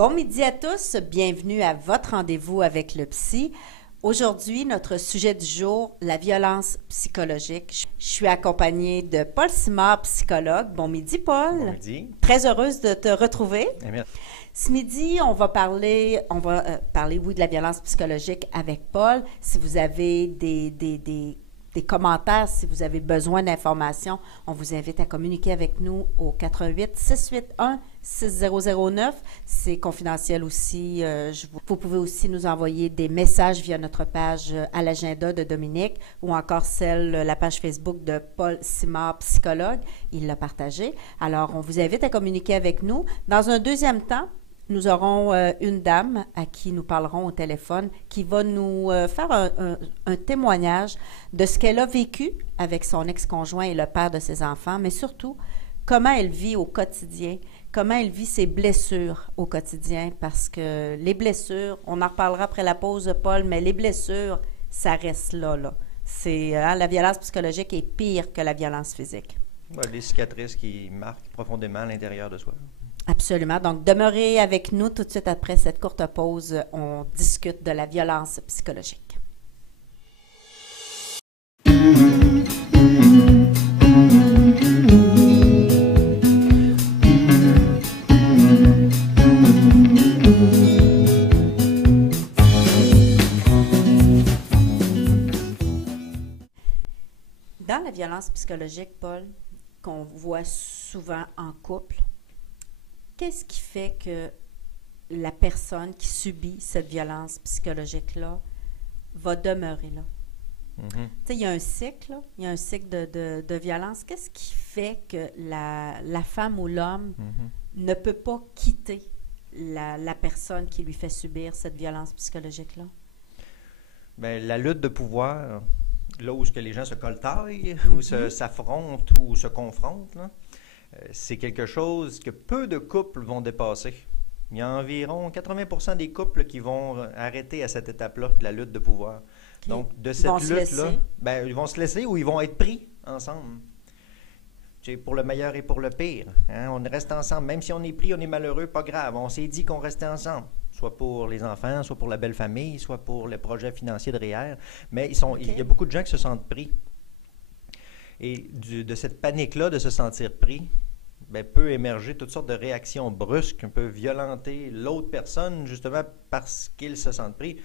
Bon midi à tous, bienvenue à votre rendez-vous avec le psy. Aujourd'hui, notre sujet du jour, la violence psychologique. Je suis accompagnée de Paul Simard, psychologue. Bon midi, Paul. Bon midi. Très heureuse de te retrouver. Merci. Ce midi, on va parler, oui, de la violence psychologique avec Paul. Si vous avez des commentaires, si vous avez besoin d'informations, on vous invite à communiquer avec nous au 88 681 6009. C'est confidentiel aussi. Vous pouvez aussi nous envoyer des messages via notre page à l'agenda de Dominique ou encore la page Facebook de Paul Simard, psychologue. Il l'a partagé. Alors, on vous invite à communiquer avec nous. Dans un deuxième temps, nous aurons une dame à qui nous parlerons au téléphone qui va nous faire un témoignage de ce qu'elle a vécu avec son ex-conjoint et le père de ses enfants, mais surtout comment elle vit au quotidien, comment elle vit ses blessures au quotidien, parce que les blessures, on en reparlera après la pause, Paul, mais les blessures, ça reste là. C'est, la violence psychologique est pire que la violence physique. Les cicatrices qui marquent profondément à l'intérieur de soi. Absolument. Donc, demeurez avec nous tout de suite après cette courte pause. On discute de la violence psychologique. Dans la violence psychologique, Paul, qu'on voit souvent en couple, qu'est-ce qui fait que la personne qui subit cette violence psychologique-là va demeurer là? Tu sais, il y a un cycle, il y a un cycle de violence. Qu'est-ce qui fait que la femme ou l'homme ne peut pas quitter la personne qui lui fait subir cette violence psychologique-là? Bien, la lutte de pouvoir, là où les gens se coltaillent, ou s'affrontent, ou se confrontent, là, c'est quelque chose que peu de couples vont dépasser. Il y a environ 80% des couples qui vont arrêter à cette étape-là de la lutte de pouvoir. Okay. Donc, de cette lutte-là, ben, ils vont se laisser ou ils vont être pris ensemble. C'est pour le meilleur et pour le pire. Hein? On reste ensemble. Même si on est pris, on est malheureux, pas grave. On s'est dit qu'on restait ensemble. Soit pour les enfants, soit pour la belle famille, soit pour les projets financiers de REER. Mais il y a beaucoup de gens qui se sentent pris. Et de cette panique-là, de se sentir pris, bien, peut émerger toutes sortes de réactions brusques, peut violenter l'autre personne, justement parce qu'ils se sentent pris.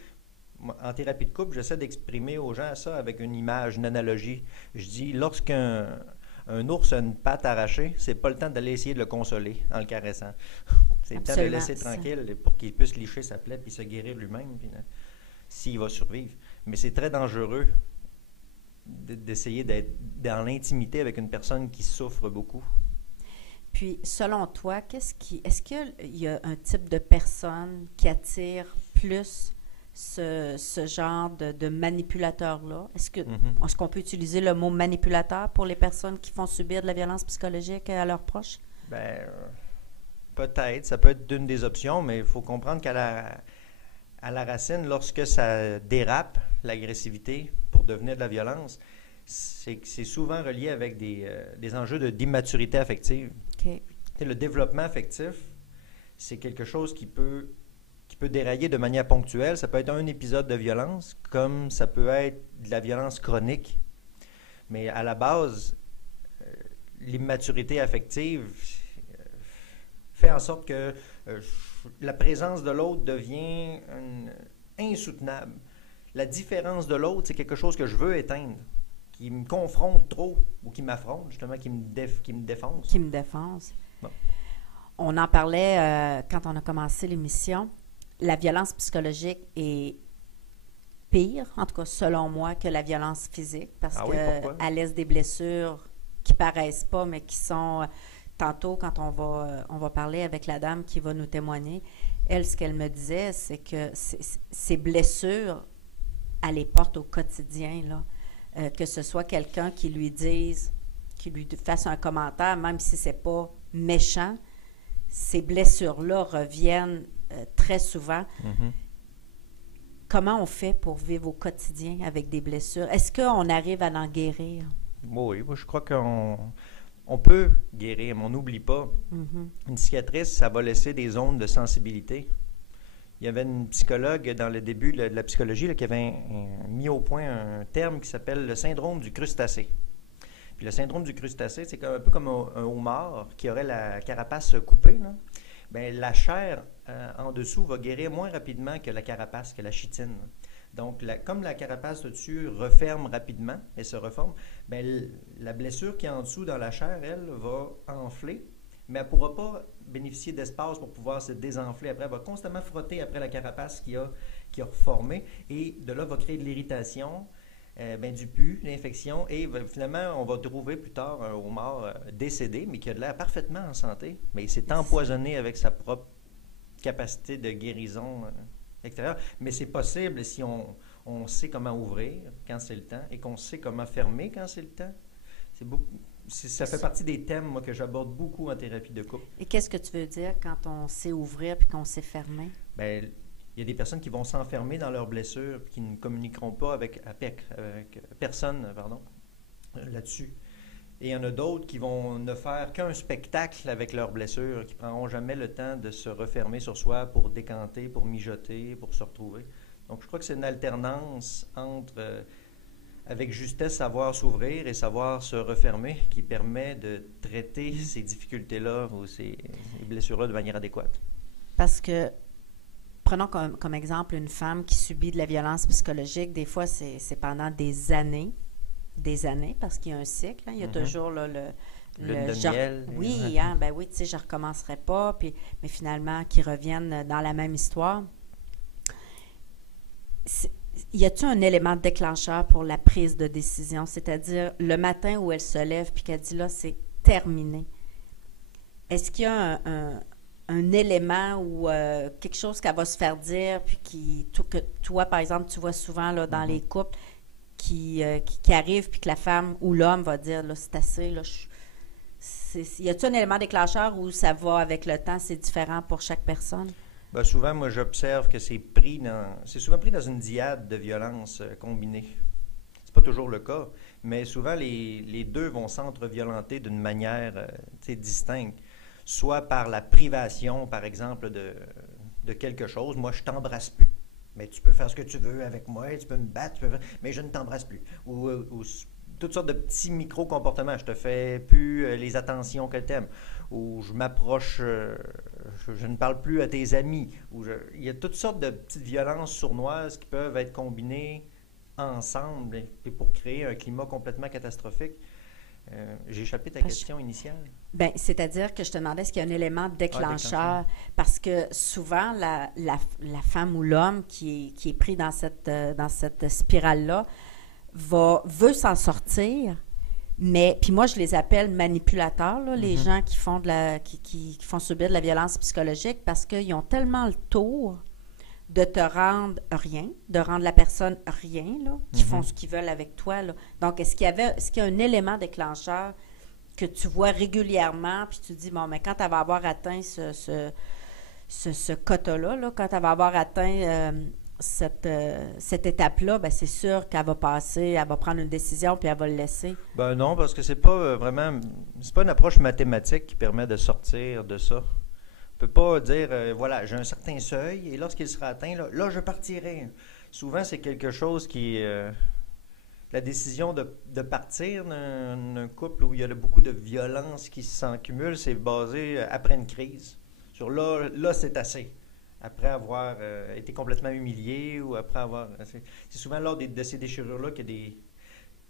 En thérapie de couple, j'essaie d'exprimer aux gens ça avec une image, une analogie. Je dis, lorsqu'un ours a une patte arrachée, c'est pas le temps d'aller essayer de le consoler en le caressant. C'est le temps de le laisser tranquille pour qu'il puisse licher sa plaie puis se guérir lui-même, puis, s'il va survivre. Mais c'est très dangereux d'essayer d'être dans l'intimité avec une personne qui souffre beaucoup. Puis, selon toi, est-ce qu'il y a un type de personne qui attire plus ce genre de manipulateur-là? Est-ce qu'on peut utiliser le mot manipulateur pour les personnes qui font subir de la violence psychologique à leurs proches? Bien, peut-être. Ça peut être une des options, mais il faut comprendre qu'à la racine, lorsque ça dérape, l'agressivité, pour devenir de la violence, c'est souvent relié avec des enjeux d'immaturité affective. Okay. Le développement affectif, c'est quelque chose qui peut dérailler de manière ponctuelle. Ça peut être un épisode de violence, comme ça peut être de la violence chronique. Mais à la base, l'immaturité affective fait en sorte que la présence de l'autre devient insoutenable. La différence de l'autre, c'est quelque chose que je veux éteindre, qui me confronte trop ou qui m'affronte, justement, qui me défonce. Qui me défonce. Bon. On en parlait quand on a commencé l'émission. La violence psychologique est pire, en tout cas selon moi, que la violence physique, parce qu'elle laisse des blessures qui paraissent pas, mais qui sont... Tantôt, quand on va parler avec la dame qui va nous témoigner, elle, ce qu'elle me disait, c'est que ces blessures, elle les porte au quotidien, là. Que ce soit quelqu'un qui lui fasse un commentaire, même si c'est pas méchant, ces blessures-là reviennent très souvent. Comment on fait pour vivre au quotidien avec des blessures? Est-ce qu'on arrive à en guérir? Oui, moi je crois On peut guérir, mais on n'oublie pas. Mhm. Une cicatrice, ça va laisser des zones de sensibilité. Il y avait une psychologue dans le début de la psychologie là, qui avait mis au point un terme qui s'appelle le syndrome du crustacé. Puis le syndrome du crustacé, c'est un peu comme un homard qui aurait la carapace coupée. Là. Bien, la chair en dessous va guérir moins rapidement que la carapace, que la chitine. Donc, comme la carapace au-dessus referme rapidement et se reforme, bien, la blessure qui est en dessous dans la chair, elle, va enfler, mais elle ne pourra pas bénéficier d'espace pour pouvoir se désenfler après. Elle va constamment frotter après la carapace qui a reformé et de là va créer de l'irritation, du pus, l'infection et finalement, on va trouver plus tard un homard décédé, mais qui a de l'air parfaitement en santé, mais il s'est empoisonné avec sa propre capacité de guérison extérieure. Mais c'est possible si on sait comment ouvrir quand c'est le temps et qu'on sait comment fermer quand c'est le temps. Ça fait partie des thèmes moi, que j'aborde beaucoup en thérapie de couple. Et qu'est-ce que tu veux dire quand on sait ouvrir puis qu'on sait fermer? Bien, il y a des personnes qui vont s'enfermer dans leurs blessures et qui ne communiqueront pas avec personne là-dessus. Et il y en a d'autres qui vont ne faire qu'un spectacle avec leurs blessures, qui ne prendront jamais le temps de se refermer sur soi pour décanter, pour mijoter, pour se retrouver. Donc, je crois que c'est une alternance entre, avec justesse, savoir s'ouvrir et savoir se refermer qui permet de traiter ces difficultés-là ou ces blessures-là de manière adéquate. Parce que, prenons comme exemple une femme qui subit de la violence psychologique. Des fois, c'est pendant des années, parce qu'il y a un cycle. Hein, il y a toujours là, le lune de miel. Oui, hein, ben oui, tu sais, je ne recommencerai pas, mais finalement, qu'ils reviennent dans la même histoire. Y a-t-il un élément déclencheur pour la prise de décision? C'est-à-dire, le matin où elle se lève puis qu'elle dit là, c'est terminé. Est-ce qu'il y a un élément ou quelque chose qu'elle va se faire dire, puis que toi, par exemple, tu vois souvent là, dans les couples qui arrivent, puis que la femme ou l'homme va dire, là, c'est assez, là, y a-t-il un élément déclencheur où ça va avec le temps, c'est différent pour chaque personne? Bien, souvent, moi, j'observe que c'est souvent pris dans une dyade de violence combinée. C'est pas toujours le cas, mais souvent, les deux vont s'entre-violenter d'une manière distincte. Soit par la privation, par exemple, de quelque chose. Moi, je t'embrasse plus. Mais tu peux faire ce que tu veux avec moi, tu peux me battre, mais je ne t'embrasse plus. Ou toutes sortes de petits micro-comportements. Je te fais plus les attentions que tu aimes. Ou je m'approche, je ne parle plus à tes amis. Il y a toutes sortes de petites violences sournoises qui peuvent être combinées ensemble et pour créer un climat complètement catastrophique. J'ai échappé ta question initiale. Bien, c'est-à-dire que je te demandais est-ce qu'il y a un élément déclencheur, parce que souvent, la femme ou l'homme qui est pris dans cette spirale-là veut s'en sortir, mais, puis moi, je les appelle manipulateurs, là, les gens qui font qui font subir de la violence psychologique, parce qu'ils ont tellement le tour de te rendre rien, de rendre la personne rien, là, qui font ce qu'ils veulent avec toi. Là. Donc, est-ce qu'il y a un élément déclencheur que tu vois régulièrement, puis tu te dis, bon, mais quand elle va avoir atteint ce quota-là, là, quand elle va avoir atteint cette étape-là, bien, c'est sûr qu'elle va passer, elle va prendre une décision, puis elle va le laisser. Ben non, parce que c'est pas vraiment, c'est pas une approche mathématique qui permet de sortir de ça. On ne peut pas dire, voilà, j'ai un certain seuil et lorsqu'il sera atteint, là je partirai. Souvent, c'est quelque chose qui... la décision de partir d'un couple où il y a beaucoup de violence qui s'en cumule, c'est basé après une crise. Sur là c'est assez. Après avoir été complètement humilié ou après avoir... C'est souvent lors de ces déchirures-là qu'il y a des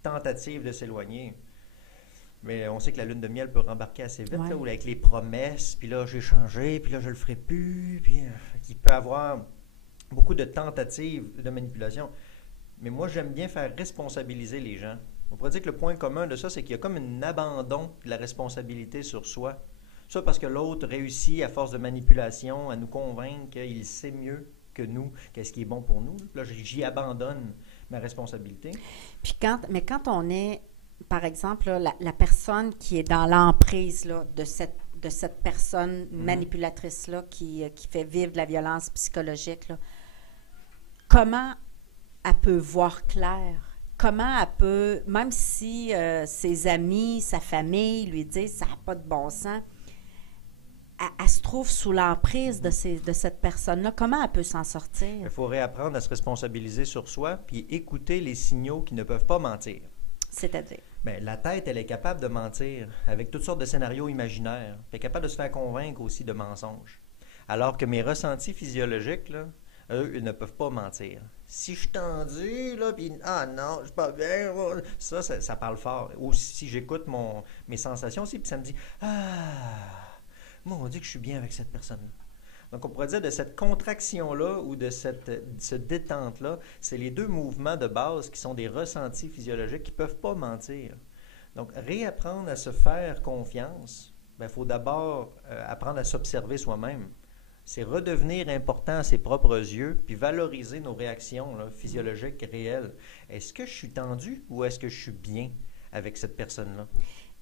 tentatives de s'éloigner. Mais on sait que la lune de miel peut rembarquer assez vite, là, où avec les promesses, puis là, j'ai changé, puis là, je le ferai plus, puis il peut y avoir beaucoup de tentatives de manipulation. Mais moi, j'aime bien faire responsabiliser les gens. On pourrait dire que le point commun de ça, c'est qu'il y a comme un abandon de la responsabilité sur soi. Ça parce que l'autre réussit, à force de manipulation, à nous convaincre qu'il sait mieux que nous, qu'est-ce qui est bon pour nous. Là, j'y abandonne ma responsabilité. Puis quand on est... Par exemple, là, la personne qui est dans l'emprise là, de cette personne manipulatrice-là qui fait vivre de la violence psychologique, là, comment elle peut voir clair comment elle peut, même si ses amis, sa famille lui disent ça n'a pas de bon sens, elle se trouve sous l'emprise de cette personne-là. Comment elle peut s'en sortir? Il faut réapprendre à se responsabiliser sur soi puis écouter les signaux qui ne peuvent pas mentir. C'est-à-dire? Bien, la tête, elle est capable de mentir avec toutes sortes de scénarios imaginaires. Elle est capable de se faire convaincre aussi de mensonges. Alors que mes ressentis physiologiques, là, eux, ils ne peuvent pas mentir. Si je suis tendu, là, puis ah non, je suis pas bien, ça parle fort. Ou si j'écoute mes sensations aussi, puis ça me dit ah, moi, on dit que je suis bien avec cette personne-là. Donc, on pourrait dire de cette contraction-là ou de ce détente-là, c'est les deux mouvements de base qui sont des ressentis physiologiques qui ne peuvent pas mentir. Donc, réapprendre à se faire confiance, il faut d'abord apprendre à s'observer soi-même. C'est redevenir important à ses propres yeux, puis valoriser nos réactions là, physiologiques réelles. Est-ce que je suis tendu ou est-ce que je suis bien avec cette personne-là?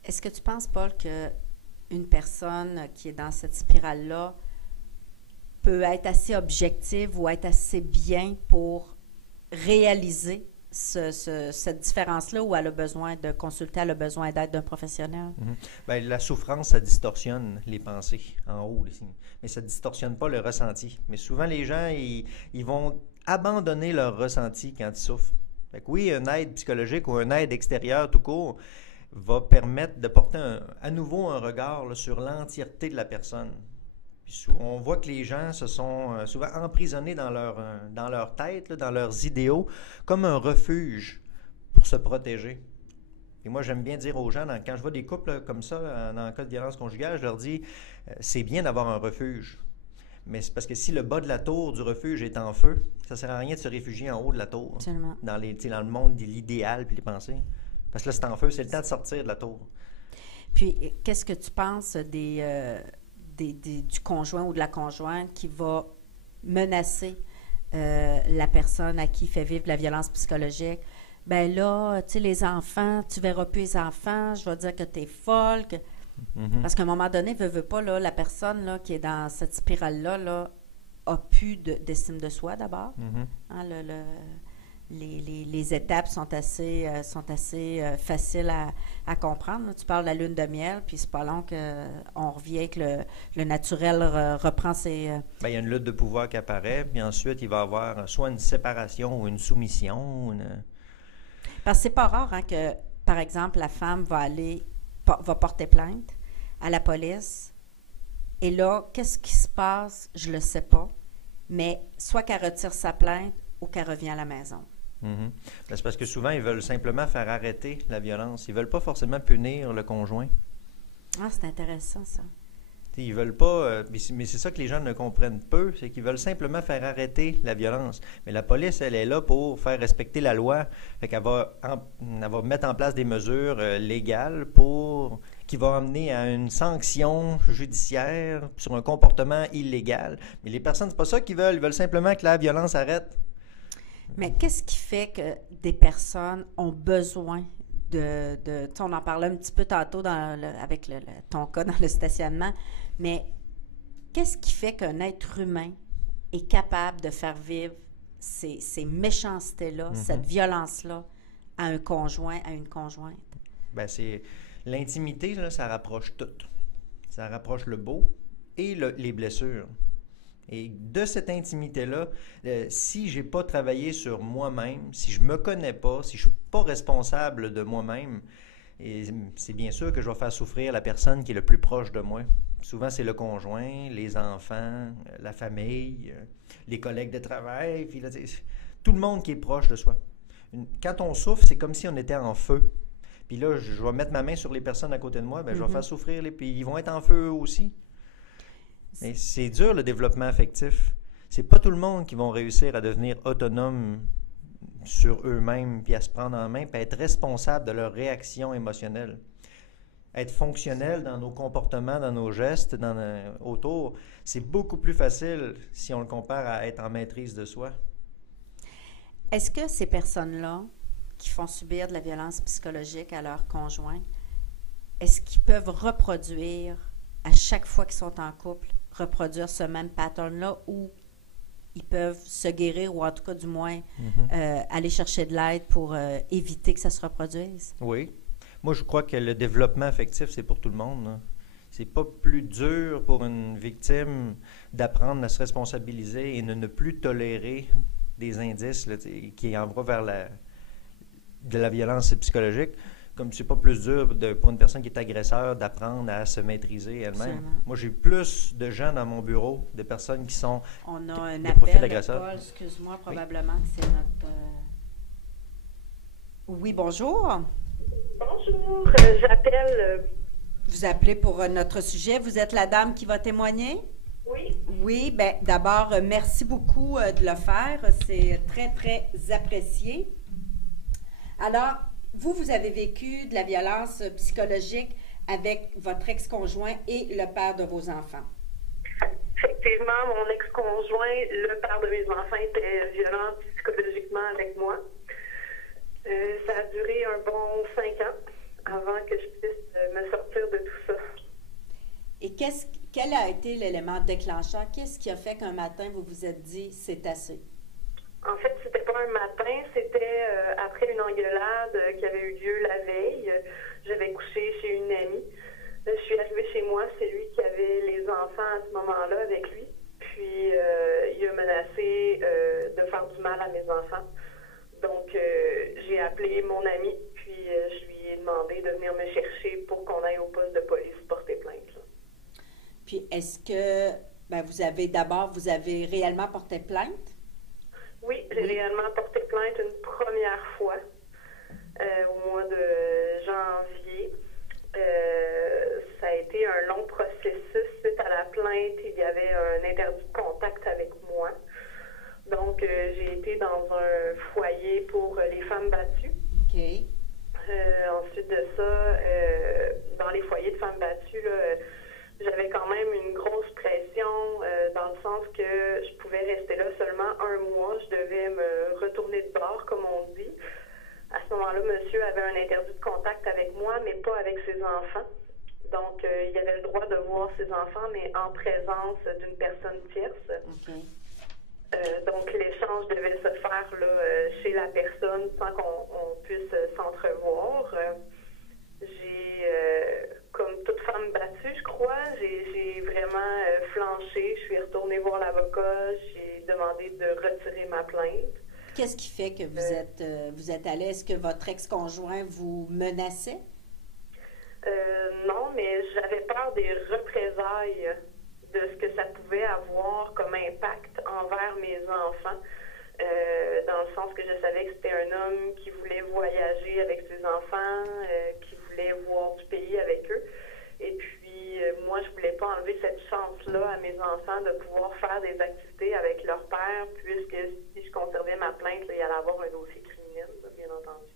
Est-ce que tu penses, Paul, qu'une personne qui est dans cette spirale-là peut être assez objective ou être assez bien pour réaliser cette différence-là où elle a besoin de consulter, elle a besoin d'aide d'un professionnel? Bien, la souffrance, ça distorsionne les pensées en haut, mais ça ne distorsionne pas le ressenti. Mais souvent, les gens, ils vont abandonner leur ressenti quand ils souffrent. Fait que oui, une aide psychologique ou une aide extérieure tout court va permettre de porter à nouveau un regard là, sur l'entièreté de la personne. Puis on voit que les gens se sont souvent emprisonnés dans leur tête, là, dans leurs idéaux, comme un refuge pour se protéger. Et moi, j'aime bien dire aux gens, quand je vois des couples là, comme ça, dans le cas de violence conjugale, je leur dis, c'est bien d'avoir un refuge. Mais c'est parce que si le bas de la tour du refuge est en feu, ça ne sert à rien de se réfugier en haut de la tour. Absolument. Dans le monde de l'idéal puis les pensées. Parce que là, c'est en feu, c'est le temps de sortir de la tour. Puis, qu'est-ce que tu penses du conjoint ou de la conjointe qui va menacer la personne à qui il fait vivre la violence psychologique? Ben là, tu sais, les enfants, tu verras plus les enfants, je vais dire que tu es folle. Parce qu'à un moment donné, veut pas, là, la personne là, qui est dans cette spirale-là là, a plus d'estime de soi d'abord. Hein, les étapes sont assez faciles à comprendre. Là. Tu parles de la lune de miel, puis c'est pas long qu'on revient que le naturel reprend ses... Bien, il y a une lutte de pouvoir qui apparaît, puis ensuite, il va y avoir soit une séparation ou une soumission. Parce que c'est pas rare hein, que, par exemple, la femme va porter plainte à la police, et là, qu'est-ce qui se passe? Je le sais pas, mais soit qu'elle retire sa plainte ou qu'elle revient à la maison. Ben, c'est parce que souvent, ils veulent simplement faire arrêter la violence. Ils ne veulent pas forcément punir le conjoint. Ah, c'est intéressant, ça. Ils veulent pas, mais c'est ça que les gens ne comprennent peu, c'est qu'ils veulent simplement faire arrêter la violence. Mais la police, elle est là pour faire respecter la loi. Fait qu'elle elle va mettre en place des mesures légales qui vont amener à une sanction judiciaire sur un comportement illégal. Mais les personnes, c'est pas ça qu'ils veulent. Ils veulent simplement que la violence arrête. Mais qu'est-ce qui fait que des personnes ont besoin on en parlait un petit peu tantôt avec ton cas dans le stationnement, mais qu'est-ce qui fait qu'un être humain est capable de faire vivre ces méchancetés-là, cette violence-là à un conjoint, à une conjointe? Bien, c'est l'intimité, là, ça rapproche tout. Ça rapproche le beau et les blessures. Et de cette intimité-là, si je n'ai pas travaillé sur moi-même, si je ne me connais pas, si je ne suis pas responsable de moi-même, et c'est bien sûr que je vais faire souffrir la personne qui est le plus proche de moi. Souvent, c'est le conjoint, les enfants, la famille, les collègues de travail, puis là, tout le monde qui est proche de soi. Quand on souffre, c'est comme si on était en feu. Puis là, je vais mettre ma main sur les personnes à côté de moi, bien, je vais faire souffrir, puis ils vont être en feu eux aussi. Mais c'est dur le développement affectif. C'est pas tout le monde qui vont réussir à devenir autonome sur eux-mêmes, puis à se prendre en main, puis à être responsable de leurs réactions émotionnelles. Être fonctionnel dans nos comportements, dans nos gestes, autour, c'est beaucoup plus facile si on le compare à être en maîtrise de soi. Est-ce que ces personnes-là qui font subir de la violence psychologique à leurs conjoints, est-ce qu'ils peuvent reproduire à chaque fois qu'ils sont en couple, reproduire ce même pattern-là ou ils peuvent se guérir ou en tout cas du moins aller chercher de l'aide pour éviter que ça se reproduise. Oui. Moi, je crois que le développement affectif, c'est pour tout le monde, là. C'est pas plus dur pour une victime d'apprendre à se responsabiliser et de ne plus tolérer des indices là, qui envoient vers de la violence psychologique. Comme c'est pas plus dur pour une personne qui est agresseur d'apprendre à se maîtriser elle-même. Absolument. Moi, j'ai plus de gens dans mon bureau, de personnes qui sont On a un des profils appel, d'agresseurs. Paul, excuse-moi, probablement que c'est notre... Oui, bonjour. Bonjour, j'appelle. Vous appelez pour notre sujet. Vous êtes la dame qui va témoigner? Oui, Oui, bien, d'abord, merci beaucoup de le faire. C'est très, très apprécié. Alors, vous avez vécu de la violence psychologique avec votre ex-conjoint et le père de vos enfants. effectivement, mon ex-conjoint, le père de mes enfants, était violent psychologiquement avec moi. Ça a duré un bon 5 ans avant que je puisse me sortir de tout ça. Et quel a été l'élément déclencheur? Qu'est-ce qui a fait qu'un matin, vous vous êtes dit, c'est assez? En fait, c'était pas un matin, c'était après une engueulade qui avait eu lieu la veille. J'avais couché chez une amie. Je suis arrivée chez moi, c'est lui qui avait les enfants à ce moment-là avec lui. Puis, il a menacé de faire du mal à mes enfants. Donc, j'ai appelé mon ami, puis je lui ai demandé de venir me chercher pour qu'on aille au poste de police porter plainte. Là. Puis, est-ce que vous avez réellement porté plainte? Oui, j'ai réellement porté plainte une première fois au mois de janvier. Ça a été un long processus. Suite à la plainte, il y avait un interdit de contact avec moi. Donc, j'ai été dans un foyer pour les femmes battues. OK. Ensuite de ça, dans les foyers de femmes battues, là, j'avais quand même une grosse pression dans le sens que je pouvais rester là seulement un mois. Je devais me retourner de bord, comme on dit. À ce moment-là, monsieur avait un interdit de contact avec moi, mais pas avec ses enfants. Donc, il avait le droit de voir ses enfants, mais en présence d'une personne tierce. OK. Donc, l'échange devait se faire là, chez la personne sans qu'on puisse s'entrevoir. Comme toute femme battue, je crois, j'ai vraiment flanché. Je suis retournée voir l'avocat. J'ai demandé de retirer ma plainte. Qu'est-ce qui fait que vous êtes allé? Est-ce que votre ex-conjoint vous menaçait? Non, mais j'avais peur des représailles de ce que ça pouvait avoir comme impact envers mes enfants, dans le sens que je savais que c'était un homme qui voulait voyager avec ses enfants, qui voulait voir du pays avec eux. Et puis, moi, je voulais pas enlever cette chance-là à mes enfants de pouvoir faire des activités avec leur père, puisque si je conservais ma plainte, là, il allait avoir un dossier criminel, bien entendu.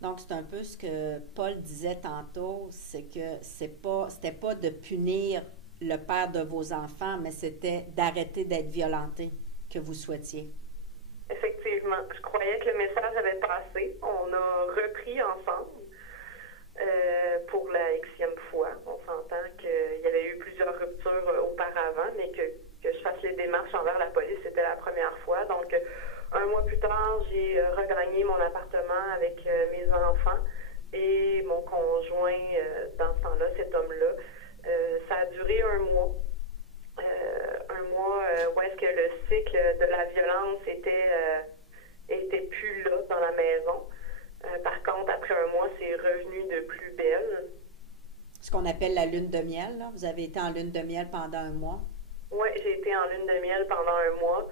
Donc, c'est un peu ce que Paul disait tantôt, c'est que c'était pas de punir le père de vos enfants, mais c'était d'arrêter d'être violenté que vous souhaitiez. Effectivement. Je croyais que le message avait passé. On a repris ensemble pour la Xème fois. On s'entend qu'il y avait eu plusieurs ruptures auparavant, mais que je fasse les démarches envers la police, c'était la première fois. Donc, un mois plus tard, j'ai regagné mon appartement avec mes enfants et mon conjoint dans ce temps-là, cet homme-là. Ça a duré un mois. Où est-ce que le cycle de la violence était plus là dans la maison. Par contre, après un mois, c'est revenu de plus belle. Ce qu'on appelle la lune de miel, là. Vous avez été en lune de miel pendant un mois? Oui, j'ai été en lune de miel pendant un mois.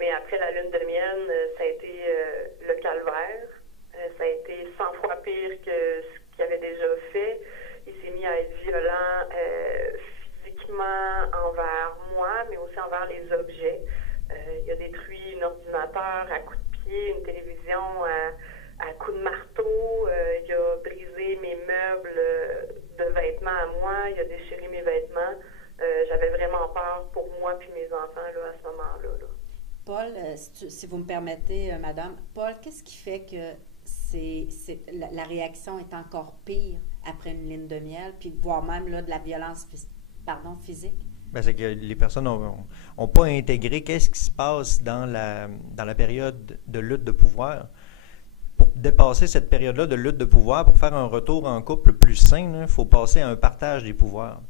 Mais après la lune de miel, ça a été le calvaire. Ça a été 100 fois pire que ce qu'il avait déjà fait. Il s'est mis à être violent physiquement envers moi, mais aussi envers les objets. Il a détruit un ordinateur à coups de pied, une télévision à coups de marteau. Il a brisé mes meubles de vêtements à moi. Il a déchiré mes vêtements. J'avais vraiment peur pour moi puis mes enfants là, à ce moment-là. Là. Paul, si vous me permettez, madame, Paul, qu'est-ce qui fait que la réaction est encore pire après une lune de miel, puis voire même là, de la violence physique? Ben, c'est que les personnes n'ont pas intégré qu'est-ce qui se passe dans la période de lutte de pouvoir. Pour dépasser cette période-là de lutte de pouvoir, pour faire un retour en couple plus sain, il faut passer à un partage des pouvoirs.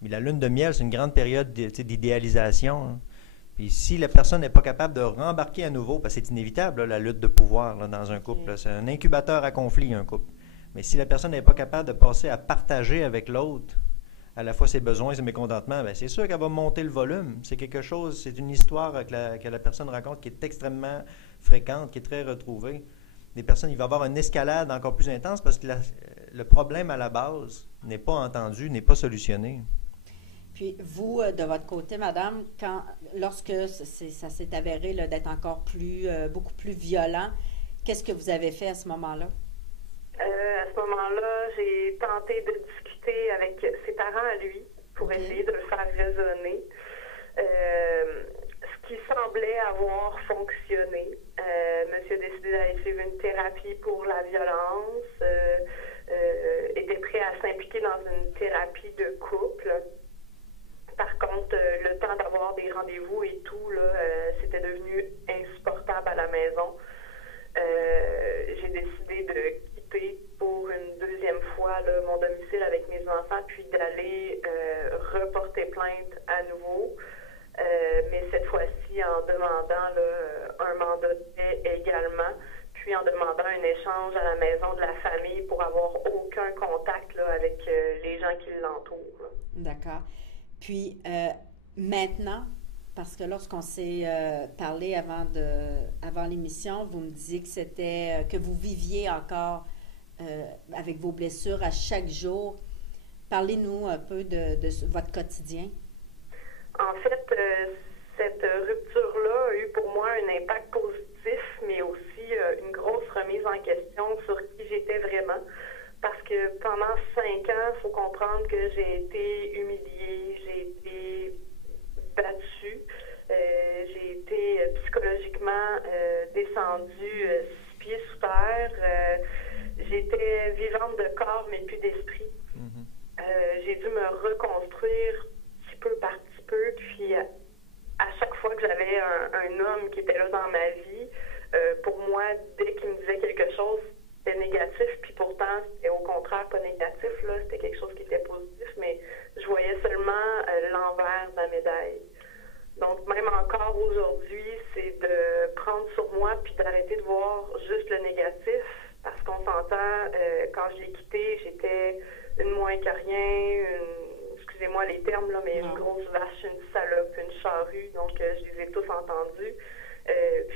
Mais la lune de miel, c'est une grande période d'idéalisation. Hein. Puis si la personne n'est pas capable de rembarquer à nouveau, parce que c'est inévitable, là, la lutte de pouvoir là, dans un couple, là, c'est un incubateur à conflit, un couple. Mais si la personne n'est pas capable de passer à partager avec l'autre à la fois ses besoins et ses mécontentements, bien, c'est sûr qu'elle va monter le volume. C'est quelque chose, c'est une histoire que la personne raconte qui est extrêmement fréquente, qui est très retrouvée. Des personnes, il va y avoir une escalade encore plus intense parce que le problème à la base n'est pas entendu, n'est pas solutionné. Puis vous, de votre côté, madame, lorsque ça s'est avéré là, d'être encore beaucoup plus violent, qu'est-ce que vous avez fait à ce moment-là? À ce moment-là, j'ai tenté de discuter avec ses parents à lui pour essayer de le faire raisonner. Ce qui semblait avoir fonctionné. Monsieur a décidé d'aller suivre une thérapie pour la violence, était prêt à s'impliquer dans une thérapie de couple. Par contre, le temps d'avoir des rendez-vous et tout, là, c'était devenu insupportable à la maison. J'ai décidé de quitter pour une deuxième fois là, mon domicile avec mes enfants, puis d'aller reporter plainte à nouveau. Mais cette fois-ci en demandant là, un mandat de paix également, puis en demandant un échange à la maison de la famille pour avoir aucun contact là, avec les gens qui l'entourent. Là. D'accord. Puis maintenant, parce que lorsqu'on s'est parlé avant l'émission, vous me disiez que c'était que vous viviez encore avec vos blessures à chaque jour. Parlez-nous un peu de votre quotidien. En fait, cette rupture-là a eu pour moi un impact positif, mais aussi une grosse remise en question sur qui j'étais vraiment. Parce que pendant 5 ans, il faut comprendre que j'ai été humiliée, j'ai été battue, j'ai été psychologiquement descendue 6 pieds sous terre. J'étais vivante de corps, mais plus d'esprit. J'ai dû me reconstruire petit peu par petit peu, puis à chaque fois que j'avais un homme qui était là dans ma vie, pour moi, dès qu'il me disait quelque chose, c'était négatif, puis pourtant, c'était au contraire pas négatif, là, c'était quelque chose qui était positif, mais je voyais seulement l'envers de la médaille. Donc, même encore aujourd'hui, c'est de prendre sur moi puis d'arrêter de voir juste le négatif, parce qu'on s'entend, quand je l'ai quitté, j'étais une moins que rien, excusez-moi les termes, là, mais une grosse vache, une salope, une charrue, donc je les ai tous entendus.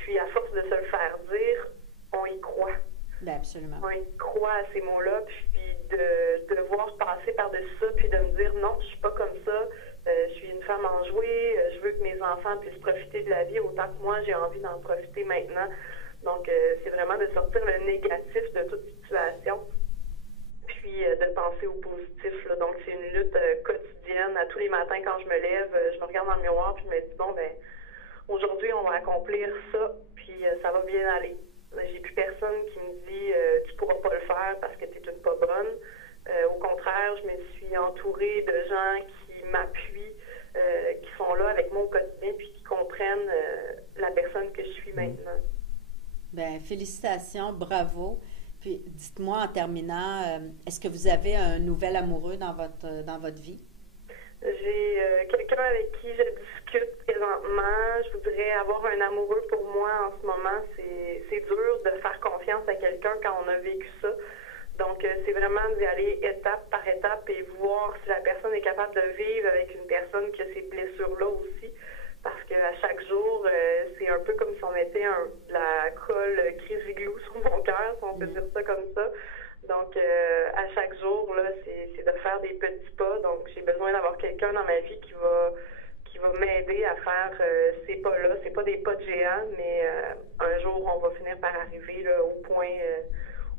Puis, à force de se le faire dire, on y croit. Bien, absolument. On y croit à ces mots-là, puis de devoir passer par-dessus ça, puis de me dire non, je suis pas comme ça, je suis une femme enjouée, je veux que mes enfants puissent profiter de la vie autant que moi, j'ai envie d'en profiter maintenant. Donc, c'est vraiment de sortir le négatif de toute situation, puis de penser au positif. Là. Donc, c'est une lutte quotidienne. À tous les matins, quand je me lève, je me regarde dans le miroir, puis je me dis, bon, ben aujourd'hui, on va accomplir ça, puis ça va bien aller. J'ai plus personne qui me dit tu pourras pas le faire parce que tu es une pas bonne. Au contraire, je me suis entourée de gens qui m'appuient, qui sont là avec moi au quotidien puis qui comprennent la personne que je suis maintenant. Bien, félicitations, bravo. Puis dites-moi en terminant, est-ce que vous avez un nouvel amoureux dans votre vie? J'ai quelqu'un avec qui je discute présentement. Je voudrais avoir un amoureux pour moi en ce moment. C'est dur de faire confiance à quelqu'un quand on a vécu ça. Donc, c'est vraiment d'y aller étape par étape et voir si la personne est capable de vivre avec une personne qui a ces blessures-là aussi. Parce qu'à chaque jour, c'est un peu comme si on mettait la colle crise igloo sur mon cœur, si on peut dire ça comme ça. Donc, à chaque jour, là, c'est de faire des petits pas. Donc, j'ai besoin d'avoir quelqu'un dans ma vie qui va m'aider à faire ces pas-là. C'est pas des pas de géant, mais un jour, on va finir par arriver là, au point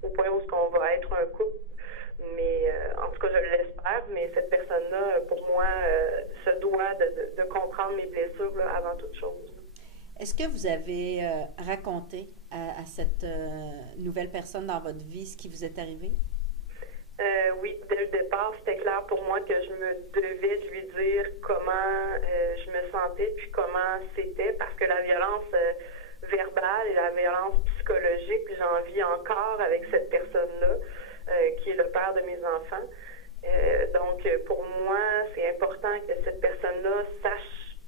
où on va être un couple. Mais en tout cas, je l'espère. Mais cette personne-là, pour moi, se doit de comprendre mes blessures là, avant toute chose. Est-ce que vous avez raconté à cette nouvelle personne dans votre vie ce qui vous est arrivé? Oui, dès le départ, c'était clair pour moi que je me devais de lui dire comment je me sentais puis comment c'était, parce que la violence verbale et la violence psychologique, j'en vis encore avec cette personne-là, qui est le père de mes enfants. Donc, pour moi, c'est important que cette personne-là sache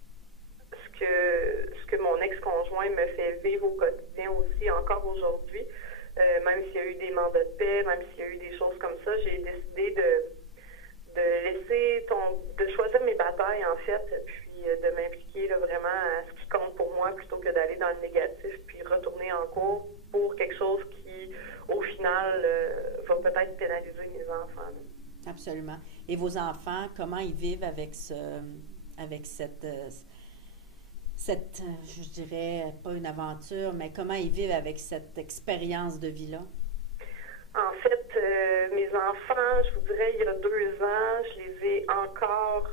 ce que mon ex-conjoint me fait vivre au quotidien aussi, encore aujourd'hui. Même s'il y a eu des mandats de paix, même s'il y a eu des choses comme ça, j'ai décidé de choisir mes batailles, en fait, puis de m'impliquer là, vraiment à ce qui compte pour moi plutôt que d'aller dans le négatif puis retourner en cours pour quelque chose qui, au final, va peut-être pénaliser mes enfants. Là. Absolument. Et vos enfants, comment ils vivent avec je dirais, pas une aventure, mais comment ils vivent avec cette expérience de vie-là? En fait, mes enfants, je vous dirais, il y a 2 ans, je les ai encore,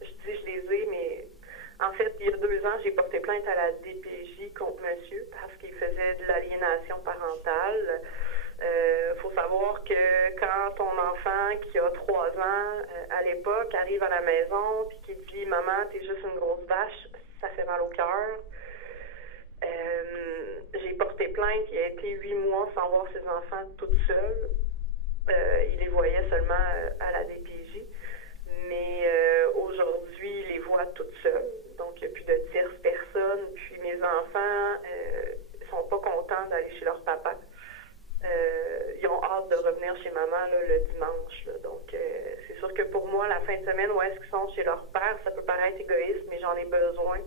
je les ai, mais en fait, il y a 2 ans, j'ai porté plainte à la DPJ contre monsieur parce qu'il faisait de l'aliénation parentale. Faut savoir que quand ton enfant qui a 3 ans à l'époque arrive à la maison puis qu'il dit « Maman, t'es juste une grosse vache », ça fait mal au cœur. J'ai porté plainte, il a été 8 mois sans voir ses enfants toute seule. Il les voyait seulement à la DPJ. Mais aujourd'hui, il les voit toutes seules. Donc, il n'y a plus de tierces personnes. Puis mes enfants sont pas contents d'aller chez leur papa. Ils ont hâte de revenir chez maman là, le dimanche. Là. Donc, c'est sûr que pour moi, la fin de semaine, où est-ce qu'ils sont chez leur père, ça peut paraître égoïste, mais j'en ai besoin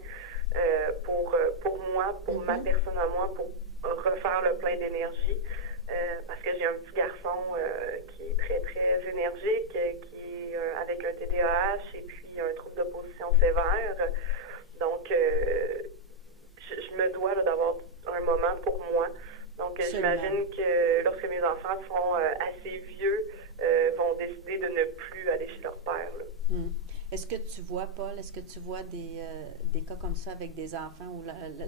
pour moi, pour ma personne à moi, pour refaire le plein d'énergie. Parce que j'ai un petit garçon qui est très, très énergique, qui est avec un TDAH et puis un trouble d'opposition sévère. Donc, je me dois là, d'avoir un moment pour moi. Donc, j'imagine que lorsque mes enfants seront assez vieux, vont décider de ne plus aller chez leur père. Là. Est-ce que tu vois, Paul, des cas comme ça avec des enfants où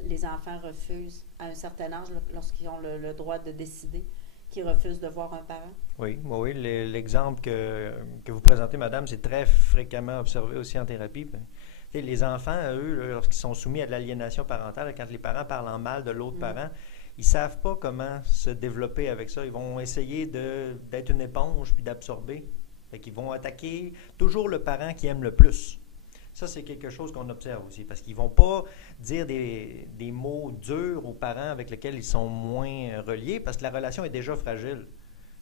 les enfants refusent à un certain âge, lorsqu'ils ont le droit de décider, qu'ils refusent de voir un parent? Oui, l'exemple que vous présentez, madame, c'est très fréquemment observé aussi en thérapie. Les enfants, eux, lorsqu'ils sont soumis à de l'aliénation parentale, quand les parents parlent en mal de l'autre parent, ils ne savent pas comment se développer avec ça. Ils vont essayer d'être une éponge puis d'absorber. Fait qu'ils vont attaquer toujours le parent qui aime le plus. Ça, c'est quelque chose qu'on observe aussi, parce qu'ils ne vont pas dire des mots durs aux parents avec lesquels ils sont moins reliés, parce que la relation est déjà fragile.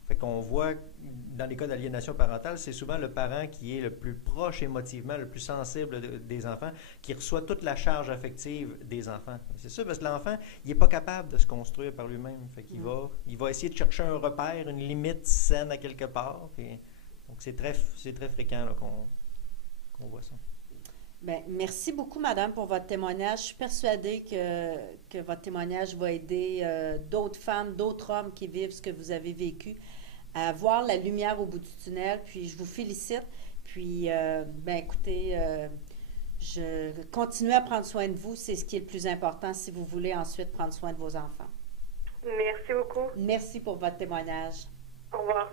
Fait qu'on voit, dans les cas d'aliénation parentale, c'est souvent le parent qui est le plus proche émotivement, le plus sensible des enfants, qui reçoit toute la charge affective des enfants. C'est ça, parce que l'enfant, il n'est pas capable de se construire par lui-même. Fait qu'il va essayer de chercher un repère, une limite saine à quelque part. Puis, donc, c'est très fréquent là, qu'on voit ça. Bien, merci beaucoup, madame, pour votre témoignage. Je suis persuadée que votre témoignage va aider d'autres femmes, d'autres hommes qui vivent ce que vous avez vécu à voir la lumière au bout du tunnel. Puis, je vous félicite. Puis, écoutez, je continuez à prendre soin de vous. C'est ce qui est le plus important si vous voulez ensuite prendre soin de vos enfants. Merci beaucoup. Merci pour votre témoignage. Au revoir.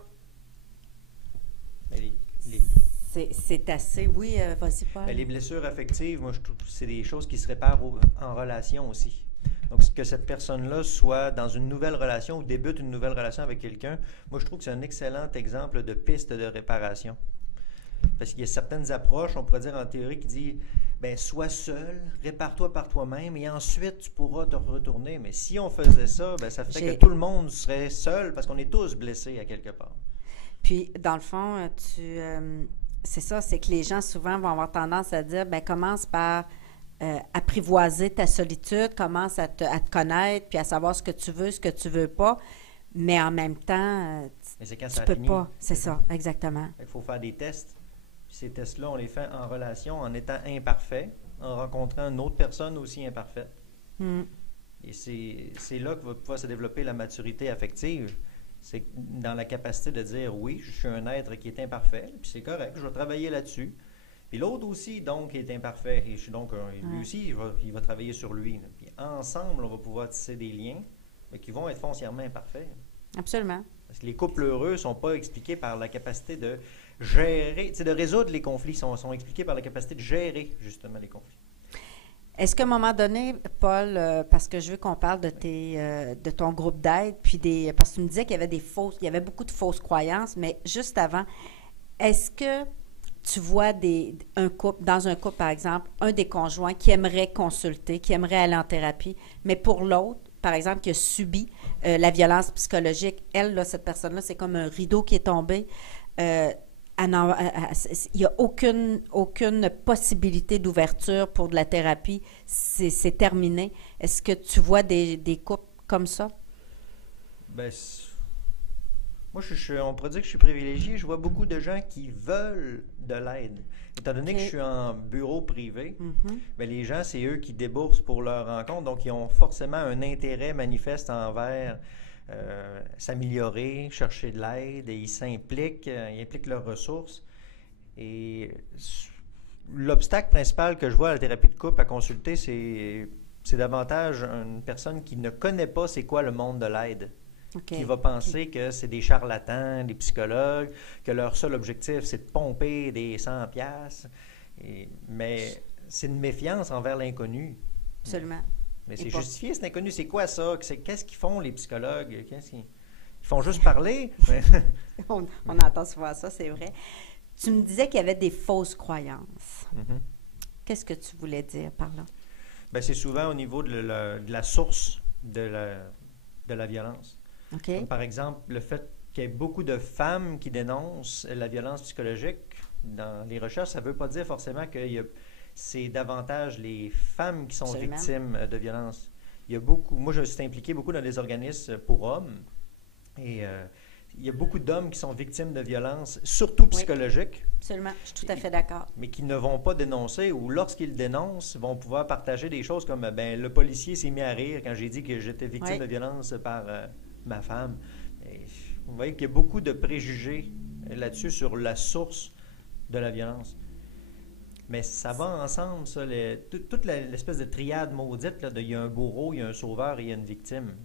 C'est assez, oui, vas-y, Paul. Les blessures affectives, moi, je trouve que c'est des choses qui se réparent en relation aussi. Donc, que cette personne-là soit dans une nouvelle relation ou débute une nouvelle relation avec quelqu'un, moi, je trouve que c'est un excellent exemple de piste de réparation. Parce qu'il y a certaines approches, on pourrait dire en théorie, qui disent, sois seul, répare-toi par toi-même et ensuite, tu pourras te retourner. Mais si on faisait ça, ça ferait que tout le monde serait seul parce qu'on est tous blessés à quelque part. Puis, dans le fond, c'est ça, c'est que les gens souvent vont avoir tendance à dire, commence par apprivoiser ta solitude, commence à te connaître, puis à savoir ce que tu veux pas, mais en même temps, mais c'est quand tu ça peux finit. pas. C'est ça, exactement. Il faut faire des tests. Puis ces tests-là, on les fait en relation, en étant imparfait, en rencontrant une autre personne aussi imparfaite. Et c'est là que va pouvoir se développer la maturité affective. C'est dans la capacité de dire, oui, je suis un être qui est imparfait, puis c'est correct, je vais travailler là-dessus. Puis l'autre aussi, donc, est imparfait. Et lui aussi, il va travailler sur lui. Là. Puis ensemble, on va pouvoir tisser des liens mais qui vont être foncièrement imparfaits. Absolument. Parce que les couples heureux ne sont pas expliqués par la capacité de gérer, de résoudre les conflits, sont expliqués par la capacité de gérer justement les conflits. Est-ce qu'à un moment donné, Paul, parce que je veux qu'on parle de ton groupe d'aide, puis parce que tu me disais qu'il y avait il y avait beaucoup de fausses croyances, mais juste avant, est-ce que tu vois dans un couple, par exemple, un des conjoints qui aimerait consulter, qui aimerait aller en thérapie, mais pour l'autre, par exemple, qui a subi la violence psychologique, elle, là, cette personne-là, c'est comme un rideau qui est tombé. Il n'y a aucune possibilité d'ouverture pour de la thérapie. C'est terminé. Est-ce que tu vois des couples comme ça? Ben, moi, on pourrait dire que je suis privilégié. Je vois beaucoup de gens qui veulent de l'aide. Étant donné que je suis en bureau privé, ben, les gens, c'est eux qui déboursent pour leur rencontre. Donc, ils ont forcément un intérêt manifeste envers s'améliorer, chercher de l'aide, et ils impliquent leurs ressources. Et l'obstacle principal que je vois à la thérapie de couple à consulter, c'est davantage une personne qui ne connaît pas c'est quoi le monde de l'aide. Qui va penser que c'est des charlatans, des psychologues, que leur seul objectif, c'est de pomper des 100 piastres. Mais c'est une méfiance envers l'inconnu. Absolument. Mais c'est justifié, cet inconnu. C'est quoi ça? Qu'est-ce qu'ils font, les psychologues? Ils font juste parler? on entend souvent ça, c'est vrai. Tu me disais qu'il y avait des fausses croyances. Qu'est-ce que tu voulais dire par là? Bien, c'est souvent au niveau de la source de la violence. Okay. Comme par exemple, le fait qu'il y ait beaucoup de femmes qui dénoncent la violence psychologique dans les recherches, ça ne veut pas dire forcément que c'est davantage les femmes qui sont victimes de violences. Il y a moi, je suis impliqué beaucoup dans des organismes pour hommes, et il y a beaucoup d'hommes qui sont victimes de violences, surtout psychologiques. Oui, absolument, je suis tout à fait d'accord. Mais qui ne vont pas dénoncer, ou lorsqu'ils dénoncent, vont pouvoir partager des choses comme le policier s'est mis à rire quand j'ai dit que j'étais victime de violence par ma femme. Et vous voyez qu'il y a beaucoup de préjugés là-dessus sur la source de la violence. Mais ça va ensemble, ça, toute l'espèce de triade maudite, là, il y a un bourreau, il y a un sauveur et il y a une victime.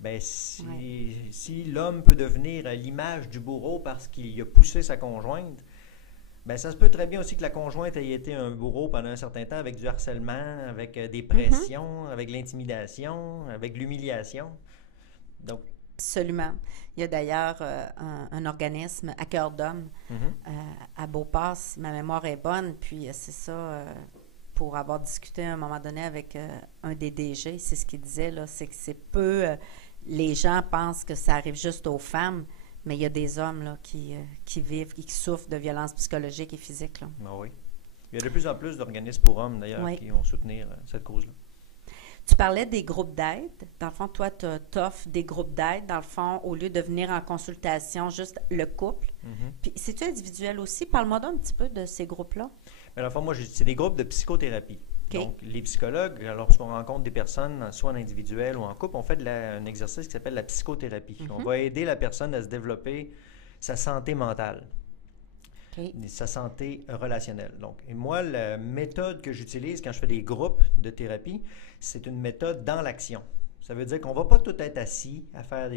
Bien, si l'homme peut devenir l'image du bourreau parce qu'il a poussé sa conjointe, bien, ça se peut très bien aussi que la conjointe ait été un bourreau pendant un certain temps avec du harcèlement, avec des pressions, avec l'intimidation, avec l'humiliation. Donc, absolument. Il y a d'ailleurs un organisme à cœur d'homme à Beauport, si ma mémoire est bonne, puis c'est ça, pour avoir discuté à un moment donné avec un des DG, c'est ce qu'il disait, là, c'est que c'est peu... les gens pensent que ça arrive juste aux femmes, mais il y a des hommes là, qui vivent, qui souffrent de violences psychologiques et physiques. Là. Ah oui. Il y a de plus en plus d'organismes pour hommes, d'ailleurs, qui vont soutenir cette cause-là. Tu parlais des groupes d'aide. Dans le fond, toi, tu offres des groupes d'aide, dans le fond, au lieu de venir en consultation, juste le couple. Puis, c'est-tu individuel aussi? Parle-moi donc un petit peu de ces groupes-là. Bien, dans le fond, moi, c'est des groupes de psychothérapie. Donc, les psychologues, lorsqu'on rencontre des personnes, soit en individuel ou en couple, on fait un exercice qui s'appelle la psychothérapie. On va aider la personne à se développer sa santé mentale. Sa santé relationnelle. Donc, et moi, la méthode que j'utilise quand je fais des groupes de thérapie, c'est une méthode dans l'action. Ça veut dire qu'on ne va pas tout être assis à faire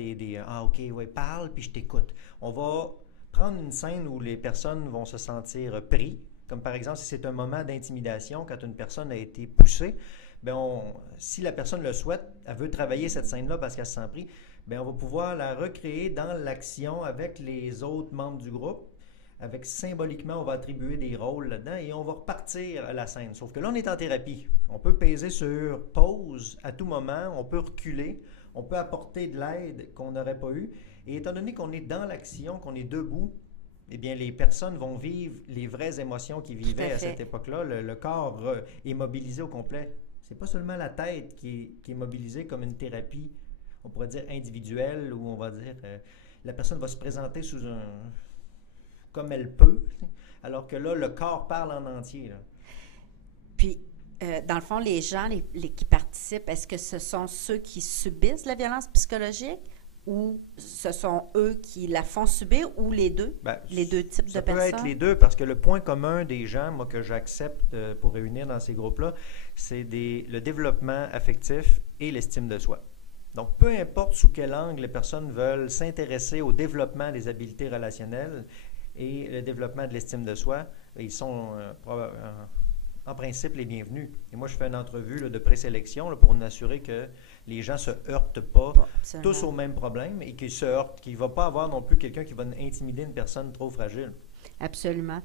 ah, OK, ouais, parle, puis je t'écoute. On va prendre une scène où les personnes vont se sentir pris, comme par exemple, si c'est un moment d'intimidation, quand une personne a été poussée, bien si la personne le souhaite, elle veut travailler cette scène-là parce qu'elle se sent pris, bien, on va pouvoir la recréer dans l'action avec les autres membres du groupe. Symboliquement, on va attribuer des rôles là-dedans et on va repartir à la scène. Sauf que là, on est en thérapie. On peut peser sur pause à tout moment, on peut reculer, on peut apporter de l'aide qu'on n'aurait pas eu. Et étant donné qu'on est dans l'action, qu'on est debout, eh bien, les personnes vont vivre les vraies émotions qu'ils vivaient à cette époque-là. Le corps est mobilisé au complet. C'est pas seulement la tête qui est mobilisée comme une thérapie, on pourrait dire individuelle, où on va dire la personne va se présenter comme elle peut, alors que là, le corps parle en entier. Là. Puis, dans le fond, les gens qui participent, est-ce que ce sont ceux qui subissent la violence psychologique ou ce sont eux qui la font subir ou les deux? Bien, les deux types de personnes? Ça peut être les deux parce que le point commun des gens, moi, que j'accepte pour réunir dans ces groupes-là, c'est le développement affectif et l'estime de soi. Donc, peu importe sous quel angle les personnes veulent s'intéresser au développement des habiletés relationnelles et le développement de l'estime de soi, ils sont en principe les bienvenus. Et moi, je fais une entrevue là, de présélection là, pour m'assurer que les gens ne se heurtent pas tous au même problème et qu'ils se heurtent, qu'il ne va pas avoir non plus quelqu'un qui va intimider une personne trop fragile. Absolument.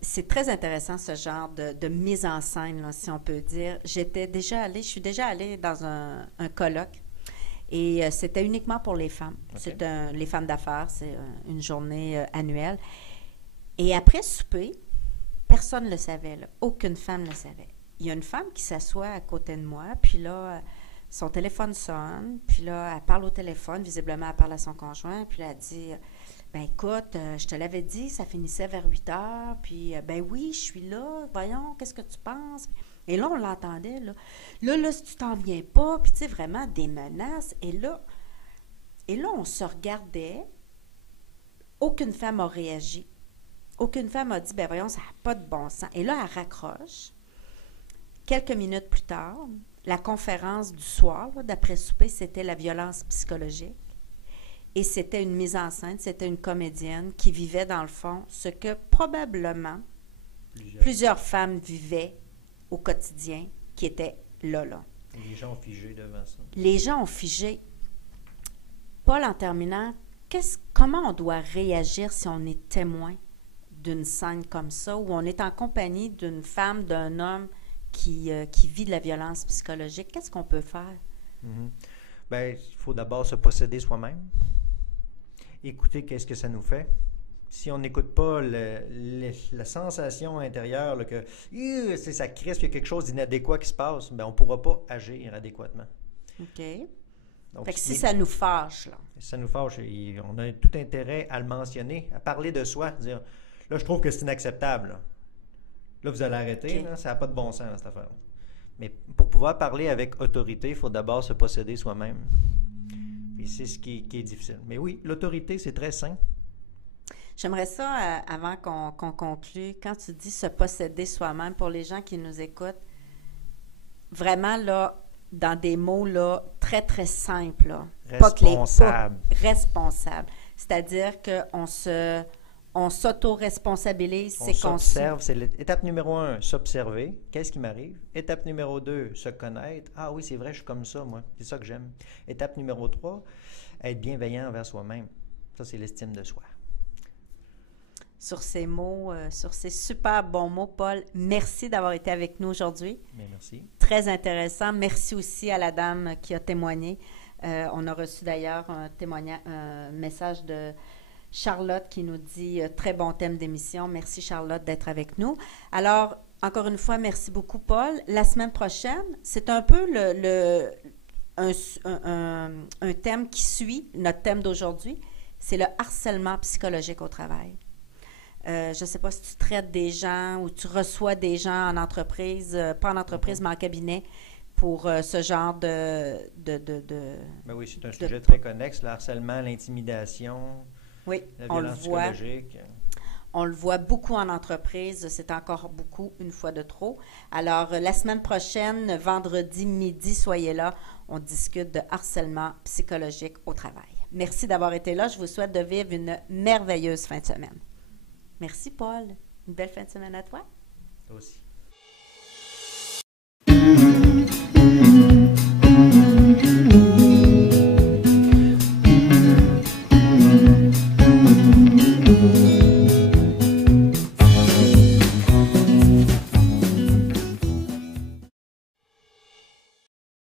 C'est très intéressant ce genre de mise en scène, là, si on peut dire. Je suis déjà allée dans un colloque et c'était uniquement pour les femmes. Okay. C'est les femmes d'affaires, c'est une journée annuelle. Et après souper, personne ne le savait, là. Aucune femme ne le savait. Il y a une femme qui s'assoit à côté de moi, puis là, son téléphone sonne, puis là, elle parle au téléphone, visiblement, elle parle à son conjoint, puis là, elle dit, ben écoute, je te l'avais dit, ça finissait vers 8 heures, puis ben oui, je suis là, voyons, qu'est-ce que tu penses? Et là, on l'entendait, là. Là, si tu t'en viens pas, puis tu sais, vraiment des menaces, et là, on se regardait, aucune femme a réagi. Aucune femme a dit, ben voyons, ça n'a pas de bon sens. Et là, elle raccroche. Quelques minutes plus tard, la conférence du soir, là, d'après souper, c'était la violence psychologique. Et c'était une mise en scène, c'était une comédienne qui vivait, dans le fond, ce que probablement plusieurs femmes vivaient au quotidien, qui était là. Les gens ont figé devant ça. Les gens ont figé. Paul, en terminant, comment on doit réagir si on est témoin d'une scène comme ça, où on est en compagnie d'une femme, d'un homme qui vit de la violence psychologique? Qu'est-ce qu'on peut faire? Mm-hmm. Bien, il faut d'abord se posséder soi-même. Écouter qu'est-ce que ça nous fait. Si on n'écoute pas la sensation intérieure là, que ça crispe, il y a quelque chose d'inadéquat qui se passe, bien, on ne pourra pas agir adéquatement. OK. Donc, fait que si ça nous fâche, là. Si ça nous fâche, on a tout intérêt à le mentionner, à parler de soi, dire là, je trouve que c'est inacceptable. Là, vous allez arrêter, Okay. Là, ça n'a pas de bon sens, cette affaire. Mais pour pouvoir parler avec autorité, il faut d'abord se posséder soi-même. Et c'est ce qui est difficile. Mais oui, l'autorité, c'est très sain. J'aimerais ça, avant qu'on conclue, quand tu dis se posséder soi-même, pour les gens qui nous écoutent, vraiment, là, dans des mots, là, très, très simples, là. Responsable. Responsable. C'est-à-dire qu'on s'auto-responsabilise. On s'observe. C'est l'étape numéro 1, s'observer. Qu'est-ce qui m'arrive? Étape numéro 2, se connaître. Ah oui, c'est vrai, je suis comme ça, moi. C'est ça que j'aime. Étape numéro 3, être bienveillant envers soi-même. Ça, c'est l'estime de soi. Sur ces mots, sur ces super bons mots, Paul, merci d'avoir été avec nous aujourd'hui. Bien, merci. Très intéressant. Merci aussi à la dame qui a témoigné. On a reçu d'ailleurs un message de Charlotte qui nous dit très bon thème d'émission. Merci Charlotte d'être avec nous. Alors, encore une fois, merci beaucoup Paul. La semaine prochaine, c'est un peu un thème qui suit notre thème d'aujourd'hui. C'est le harcèlement psychologique au travail. Je ne sais pas si tu traites des gens ou tu reçois des gens en entreprise, pas en entreprise, mais en cabinet, pour ce genre de Ben oui, c'est un sujet très connexe, le harcèlement, l'intimidation, oui, la violence psychologique. On le voit beaucoup en entreprise, c'est encore beaucoup, une fois de trop. Alors, la semaine prochaine, vendredi midi, soyez là, on discute de harcèlement psychologique au travail. Merci d'avoir été là, je vous souhaite de vivre une merveilleuse fin de semaine. Merci Paul, une belle fin de semaine à toi. Toi aussi.